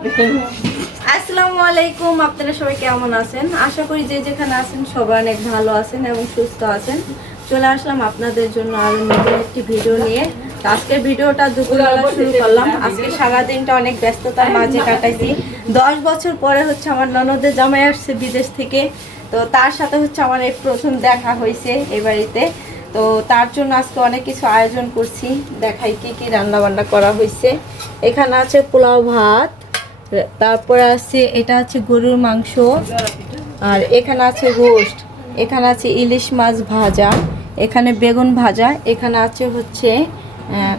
আসসালামু আলাইকুম, আপনারা সবাই কেমন আছেন? আশা করি যে যেখানে আছেন সবাই অনেক ভালো আছেন এবং সুস্থ আছেন। চলে আসলাম আপনাদের জন্য আরও নতুন একটি ভিডিও নিয়ে। আজকের ভিডিওটা দুপুরবেলা শুরু করলাম। আজকে সারাদিনটা অনেক ব্যস্ততার মাঝে কাটাইছি। দশ বছর পরে হচ্ছে আমার ননদের জামাই আসছে বিদেশ থেকে। তো তার সাথে হচ্ছে আমার এই প্রথম দেখা হয়েছে এই বাড়িতে। তো তার জন্য আজকে অনেক কিছু আয়োজন করছি। দেখাই কি কি রান্না বান্না করা হয়েছে। এখানে আছে পোলাও ভাত তারপরে আছে, এটা আছে গরুর মাংস, আর এখানে আছে রোস্ট, এখানে আছে ইলিশ মাছ ভাজা, এখানে বেগুন ভাজা, এখানে আছে হচ্ছে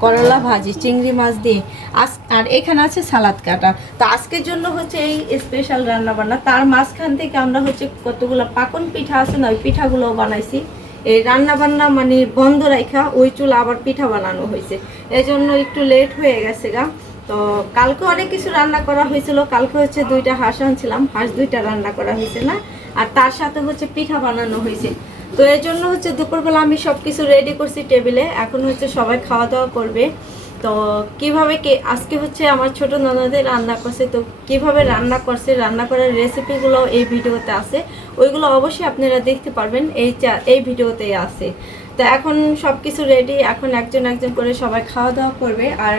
করলা ভাজি, চিংড়ি মাছ দিয়ে। আস- আর এখানে আছে সালাদ কাটা। তো আজকের জন্য হচ্ছে এই স্পেশাল রান্না বান্না তার মাঝখান থেকে আমরা হচ্ছে কতগুলো পাকন পিঠা আছে না, ওই পিঠাগুলোও বানাইছি। এই রান্না বান্না মানে বন্ধ রাখা ওই চুল আবার পিঠা বানানো হয়েছে এই জন্য একটু লেট হয়ে গেছে গা। তো কালকে অনেক কিছু রান্না করা হয়েছিল। কালকে হচ্ছে দুইটা হাঁস আনছিলাম। হাঁস দুইটা রান্না করা হয়েছে না। আর তার সাথে হচ্ছে পিঠা বানানো হয়েছে। তো এই জন্য হচ্ছে দুপুরবেলা আমি সব কিছু রেডি করছি টেবিলে এখন হচ্ছে সবাই খাওয়া দাওয়া করবে। তো কীভাবে কে আজকে হচ্ছে আমার ছোট ননদের রান্না করছে। তো কীভাবে রান্না করছে, রান্না করার রেসিপিগুলো এই ভিডিওতে আছে। ওইগুলো অবশ্যই আপনারা দেখতে পারবেন। এই চা- এই ভিডিওতেই আছে। তো এখন সব কিছু রেডি এখন একজন একজন করে সবাই খাওয়া দাওয়া করবে। আর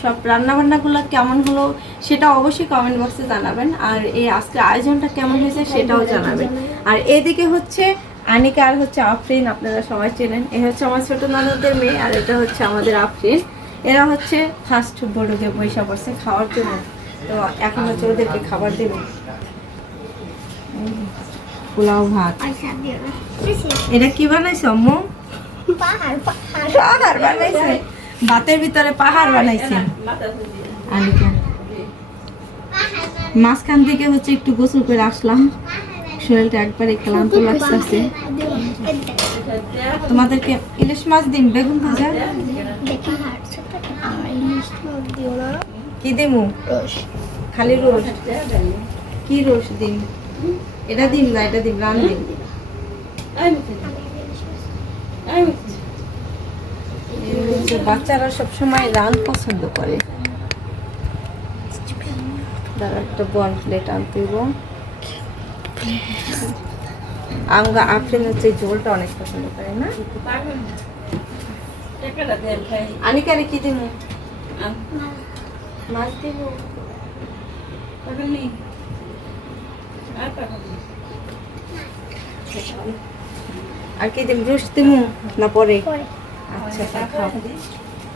সব রান্নাবান্নাগুলো কেমন হলো সেটা অবশ্যই কমেন্ট বক্সে জানাবেন। আর এই আজকে আয়োজনটা কেমন হয়েছে সেটাও জানাবেন। আর এদিকে হচ্ছে আনিকা আর হচ্ছে আফরিন আপনারা সবাই চেনেন। এ হচ্ছে আমার ছোট ননদের মেয়ে আর এটা হচ্ছে আমাদের আফরিন। এরা হচ্ছে ফার্স্ট বড়কে পয়সা পড়ছে খাওয়ার জন্য। তো এখন হচ্ছে ওদেরকে খাবার দেবে। পোলাও ভাত। এটা কি বানাইছো আম্মু? পাহাড় বানাইছে। ভাতের ভিতরে পাহাড় বানাইছে। মাঝখান থেকে হচ্ছে একটু গোসল করে আসলাম। শরীরটা একবারে ক্লান্ত লাগতেছে। তোমাদেরকে ইলিশ মাছ দিন বেগুন ভাজা? কি দিমু? খালি রোজ কি রোজ দিন এটা দিন না, এটা দিন রান দিন হচ্ছে বাচ্চারা সবসময় রান পছন্দ করে। একটা বল প্লেট আনতে। আমরা আফরিন হচ্ছে অনেক পছন্দ করে, না? কি দিব দিব। আর কি দিব রুশ দিমু না পরে। আচ্ছা তা খাও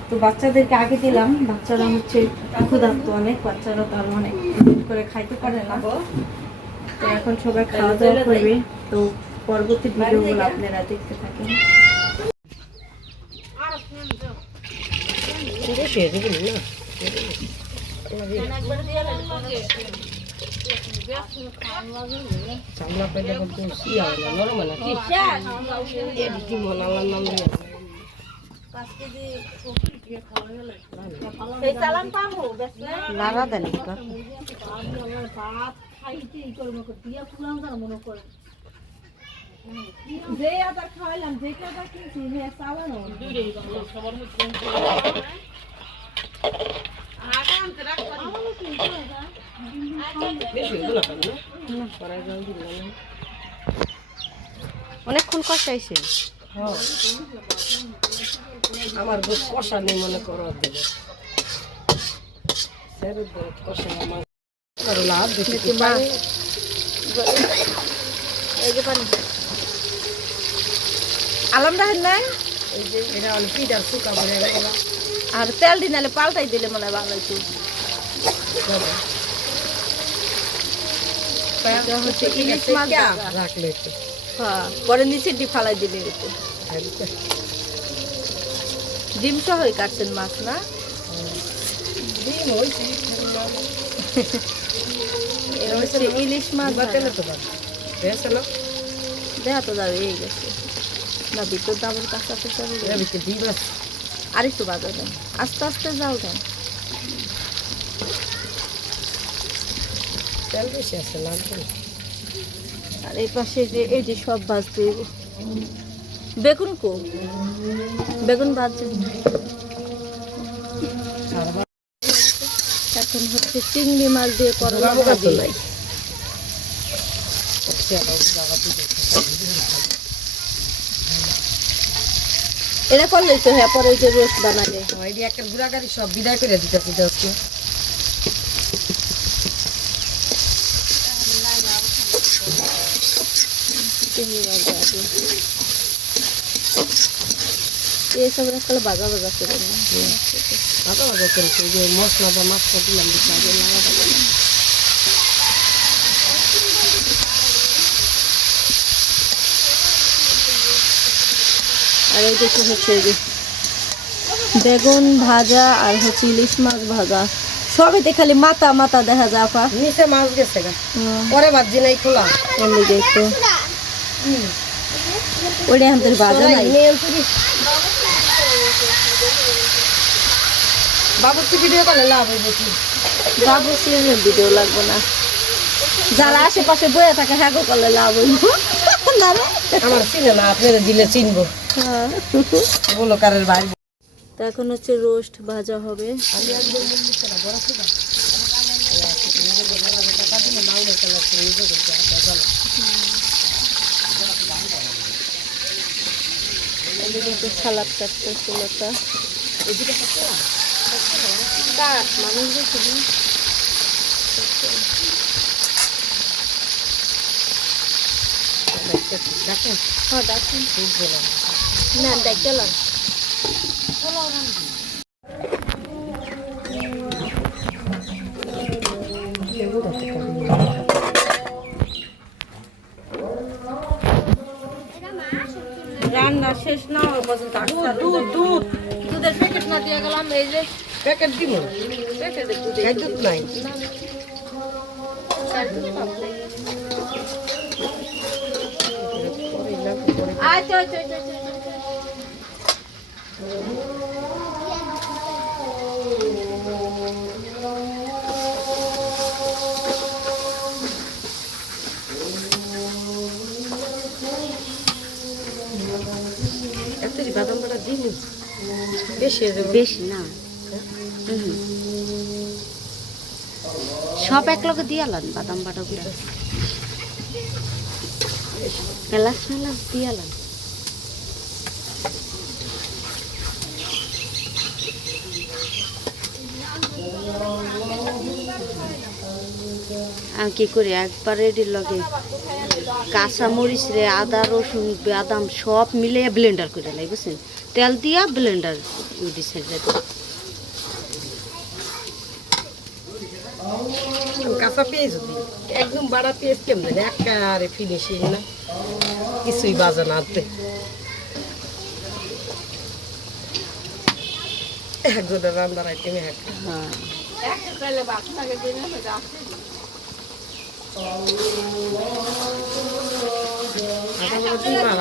তো বাচ্চাদেরকে আগে দিলাম। বাচ্চারা হচ্ছে ক্ষুধার্ত অনেক বাচ্চারা তো আর অনেক করে খাইতে পারে না। তো এখন সবাই খাওয়া দাওয়া করবে। তো পরবর্তী ভিডিওগুলো আপনারা দেখতে থাকেন। নাড়া দেন। যে আবার খাওয়াইলাম যে কাটা কিনছি হে চাওয়ানো অনেকক্ষণ কষাইছে আমার গোস কষা নেই মনে করো দেবে। কষা আমার। একটু আর তেল দিন পাল্টাই দিলে মনে হয় ভালো হইতো। হচ্ছে ইলিশ মাছ রাখলে হ্যাঁ পরে নিচে ডি ফালাই দিলে একটু ডিম সহই কাটছেন মাছ না? ডিম হয়েছে ইলিশ মাছ দেখা তো যাবে। এই গেছে। না ভিতর দামের কাছে তো যাবে ডিম আর একটু বাজা দেন। আস্তে আস্তে যাও দেন। আর এই পাশে যে এই যে সব হইব। বেগুন কো? বেগুন ভাজছে। এখন হচ্ছে চিংড়ি মাছ দিয়ে করলা ভাজি। এটা করলেই তো হ্যাঁ পরে যে রোস্ট বানাবে একটা গুড়া গাড়ি সব বিদায় করে দিতেছি দোস্ত চিংড়ি মাছ ভাজি এইসব রাখলে বাজা বাজা করে। ভালো ভালো করেছে যে মশলা বা মাছটা দিলাম দিতে আগে লাগাতে আর এই দেখে হচ্ছে যে বেগুন ভাজা আর হচ্ছে ইলিশ মাছ ভাজা সবেতে খালি মাথা মাথা দেখা যায় আপা। নিচে মাছ গেছে গা। পরে ভাজি নাই খোলা। এর লিগে একটু। ওইটা আমাদের ভাজা নাই। বাবুর্চি ভিডিও করলে লাভ হইবে কি? বাবু সিরিয়াল ভিডিও লাগবে না। যারা আশেপাশে বয়ে থাকে হ্যাঁ করলে লাভ হইব। না রে? আমার চিনে না আপনারা দিলে চিনবো। হ্যাঁ। বলো কারের ভাই। তো এখন হচ্ছে রোস্ট ভাজা হবে। এদিকে একটু সালাদ কাটতেছিল তা কাট মানুষ দেখি দেখেন হ্যাঁ দেখুন। না দেখলাম রান্না শেষ না পর্যন্ত প্যাকেট দিব? প্যাকেটের দুধ নাই আচ্ছা আচ্ছা আচ্ছা আচ্ছা এতরি বাদাম সব এক লগে দিয়ালান বাদাম বাটা গুলা এলাচ মেলাচ দিয়ালান আর কি করি, একবার রেডির লগে কাঁচা মরিচ রে, আদা, রসুন, বাদাম সব মিলে ব্লেন্ডার করে লাই, বুঝছেন? তেল দিয়া ব্লেন্ডার দিছে। কাঁচা পেঁয়াজ দিই একদম বাড়া পেঁয়াজ কেমন জানি একেবারে ফিনিশিং না। কিছুই বাজে না আনতে একজনের রান্নার আইটেমে এক।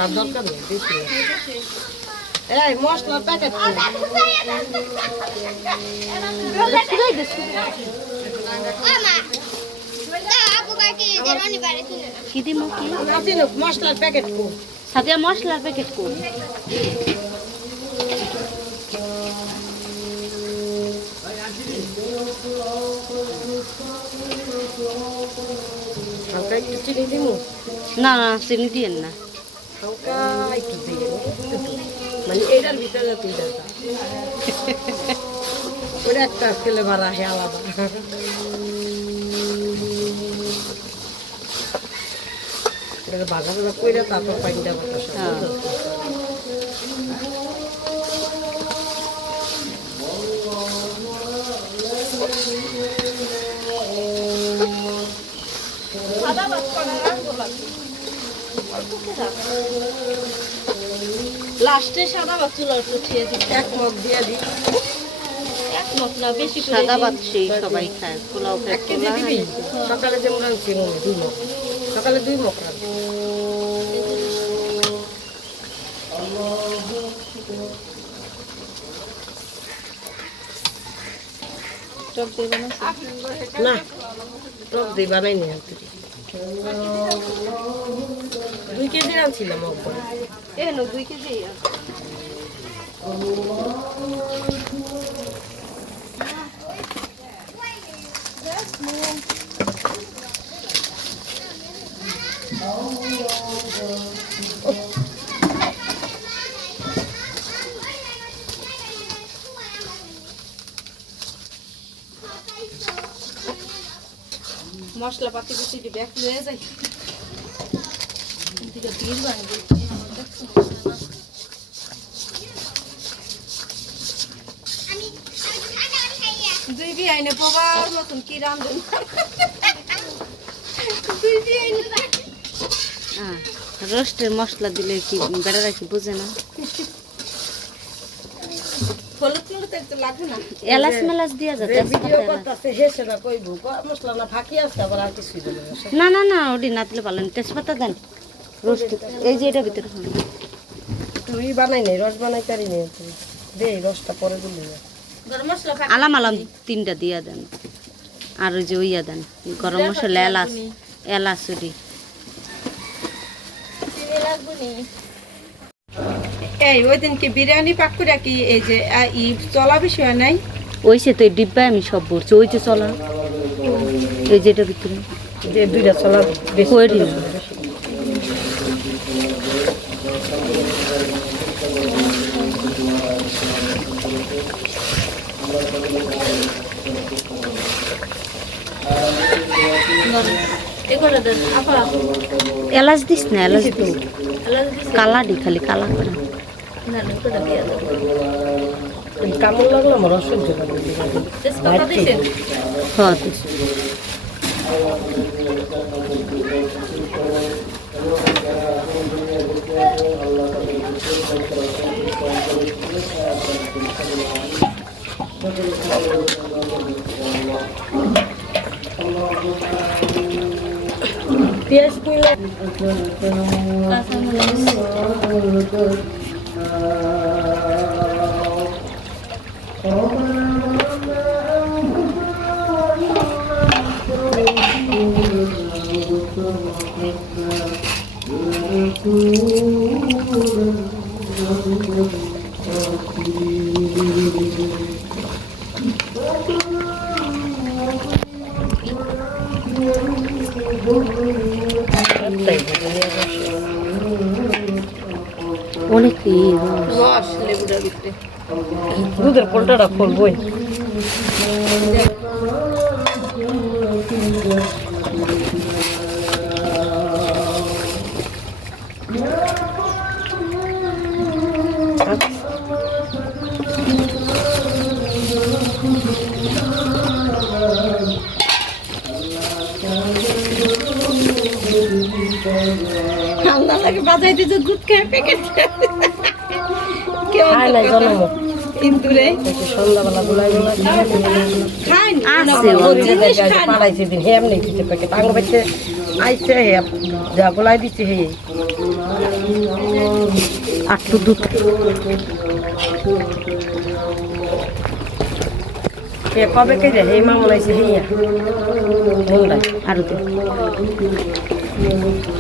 আর দরকার নেই এই মশলার প্যাকেট কি দিমু কি মশলার প্যাকেট কো সাথে মশলার প্যাকেট একটু না না চিনি দিয়েন না মানে একটা ফ্লেভার আসে আলাদা। এটা ভাজা ভাজা কইরা তারপর পানিটা হ্যাঁ। লাস্টে সাদা চুলার উপর খেয়ে দিই এক মগ দিয়ে দিই। মশলা বেশি করে সাদা সেই সবাই খায় পোলাও খায় সকালে যেমন মনে দুই মগ। সকালে দুই মগ না টক দিয়ে বানাই নি দুই কেজি এ দুই কেজি। মশলা পাতি বেশি দিবে এক লয়ে যাই এদিকে ভিড় বানাবো দুই বি আইনে বাবার মতন কি রান্ধুন? হ্যাঁ রোস্টের মশলা দিলে কি বেড়ারা কি বোঝে না? না? এলাচ মেলাচ দিয়া না মশলা না না না না না ওটি না দিলে তেজপাতা দেন রোস্ট। এই যে এটা ভিতরে। খান। বানাই নাই রস বানাই পারি নাই। দে রসটা পরে দিলি। খা আলাম আলাম তিনটা দিয়া দেন। আর ওই যে ওইয়া দেন গরম মশলা এলাচ এলাচ ওটি। চিনি লাগবে এই ওই দিন কি বিরিয়ানি পাক করে কি এই যে ই চলা বিষয় নাই? ওইসে তো এই ডিব্বায় আমি সব ভরছি ওই যে চলা। এই যে এটা ভিতরে। যে দুইটা চলা বেশি এলাচ দিস না এলাচ দিস। কালা দি খালি কালা করে। কামড় লাগল আমার অসহ্য হ্যাঁ দিস। পেঁয়াজ কইলে কাঁচামরিচ অনেক ই রস। রস লেবুটার ভিতরে দুধের পোলটাটা করবই বাজাই দিতে দুধ খেয়ে প্যাকেট কেমন নাই জন্ম। ইন্দুরে। সন্ধ্যাবেলা গুলাই গুলাই খাই আছে ও জিনিস খায় পাড়াইছে দিন হে প্যাকেট আইছে যা গুলাই আটটু দুধ। হে কবে কে হে হেয়া আরও দে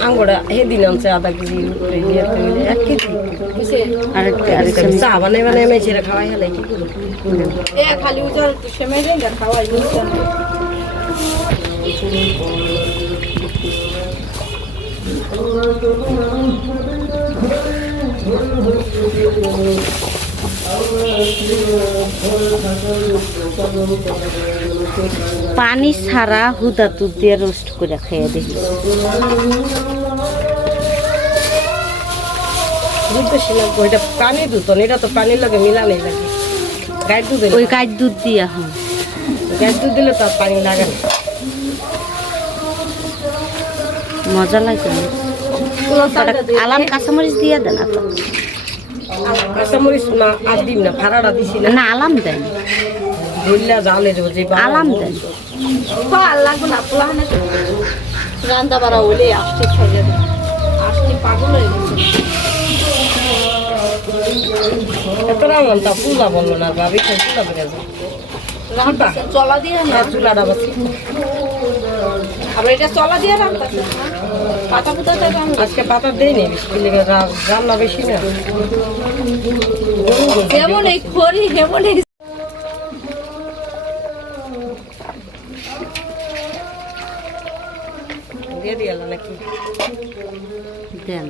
আঙ্গুরা হে দিন আনছে আধা কেজি এক কেজি। চা বানাই বানাই আমি খাওয়াই হেলে কি খালি উজার সেমাই খাওয়াই পানি ছাড়া হুদা দুধ দিয়ে রোস্ট করে খেয়ে দেখি দুধ বেশি লাগবে এটা পানি দুধ তো না, এটা তো পানির লাগে মিলানি লাগে গায়ের দুধ ওই গাছ দুধ দিয়া হয় গায়ের দুধ দিলে তো আর পানি লাগে না। মজা লাগে। আলাম কাঁচামরিচ দিয়ে দেন কাঁচামরিচ না আর দিন না ভাড়াটা দিছি না না আলাম দেন। ধরলে জালে দেবো যে বাবা আলাম লাগবে না বাড়া হলে আসতে আসতে পাগল হয়ে গেছে। বলল না ভাবি তো পূজা বেড়ে যায় রান্না চলা দিয়ে না আর চুলাটা বাসি। আবার এটা চলা দিয়ে রান্না পাতা আজকে পাতা দেই নি বেশি রান্না বেশি না। যেমন এই খড়ি যেমন এই দিয়ে দিয়ে নাকি দেন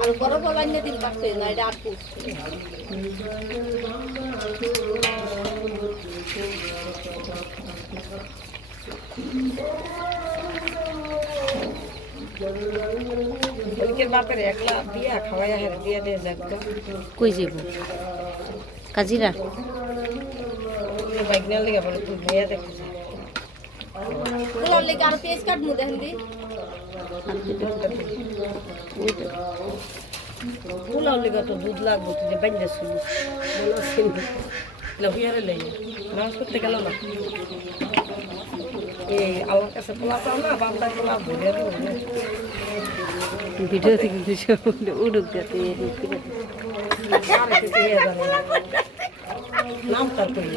আর বড় বড় দিন পারছে না এটা আর করছে কাটমু দেখেন দি। পোলাও লেগে তো দুধ লাগবো তুই যে বাইন্দা শুনি মনে লহিয়ারে লই নামাজ করতে গেল না? আমার কাছে পোলা পাও না বাপদার পোলা ভরে দেবো না। ভিডিও থেকে উড়ুক যাতে আর কিছু ইয়ে জানে না। নাম তার কই?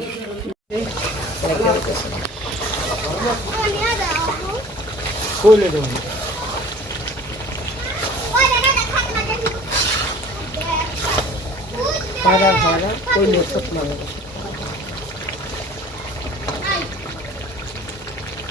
কইলে দেবো। ফাড়া ফাড়া কইলে সত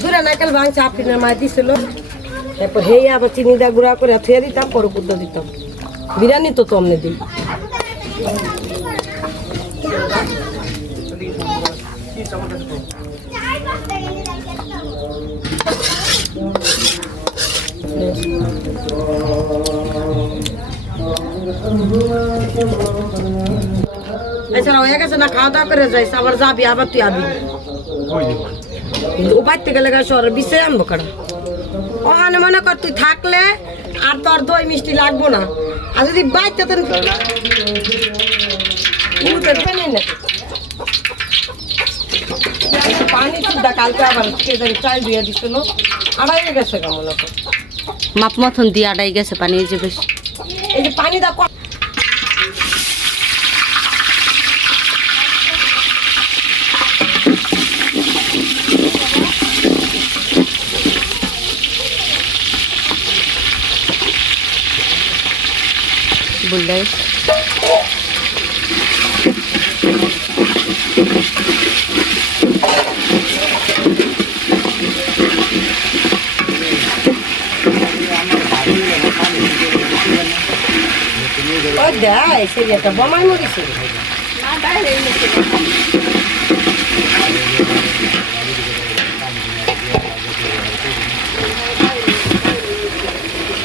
দুরা নারকেল ভাঙছে আফরিনের মাছ দিছিল। তারপর হেই আবার চিনি দা গুঁড়া করে থুয়ে দিতাম, পরে কুদ্দ দিতাম। বিরিয়ানি তো তো অমনি দিই। এছাড়া হয়ে গেছে না, খাওয়া দাওয়া করে যাইছে, আবার যাবি, আবার তুই আবি। কই দেবো ও বাইতে গেলে গা শহরে বিষে আনব কারা ওখানে মনে কর তুই থাকলে আর তোর দই মিষ্টি লাগবো না। আর যদি বাইতে তো পানি সুদ্ধা কালকে আবার চাল দিয়ে দিছিল আড়াই গেছে কেমন মাপ মতন দিয়ে আড়াই গেছে পানি এই যে বেশ। এই যে পানি দা বললে। দেয় সেই একটা বোমাই মরিছে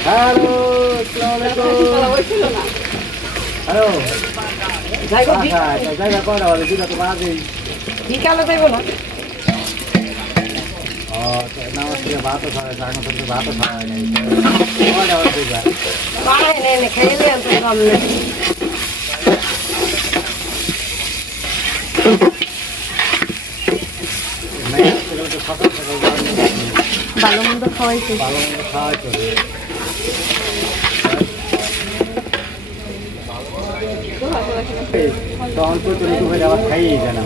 হ্যালো আসসালামু আলাইকুম হ্যালো যাই গো, বি- আচ্ছা জায়গা কয়টা বলে দুটা তো বাজে বিকালে যাইব না? ও নামাজ থেকে ভাতও খাওয়া যায় এখন তো ভাতও খাওয়া নেই কয়টা বলে দুটা পাড়ায় নেই না খেয়ে দিয়ে আনতে সামনে মেয়ে ছেলে তো সকাল সকাল ভালো মন্দ খাওয়াইছে ভালো মন্দ খাওয়া চলে তখন তো তুমি তুমি আবার খাইয়ে যান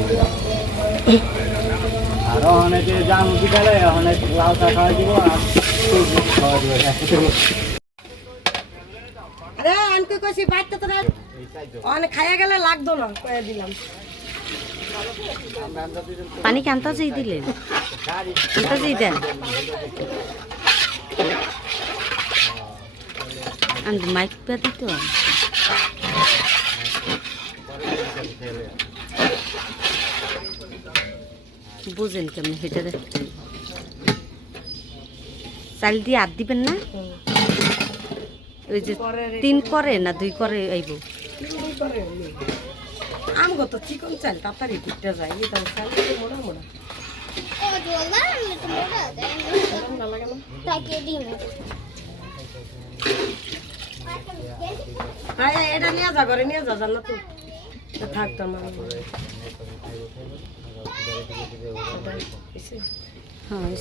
আর অনেকে জাম বিকালে অনেক লাল চা খাওয়া দিব আর তরমুজ খাওয়া দিব। আরে আমি কি কইছি বাইতে তো না- এই অনেক খাইয়া গেলে লাগতো না কয়ে দিলাম। পানি কি আন্তাজেই দিলেন? দেন। মাইক পে দিত বুঝেন কেমন হেঁটে দেখতে চাল দিয়ে আর দিবেন না? ওই যে তিন করে না দুই করে আইব? তো চাল যায় এটা নিয়ে যা, ঘরে নিয়ে যা জান্নাত তুই থাক তোর মা হ্যাঁ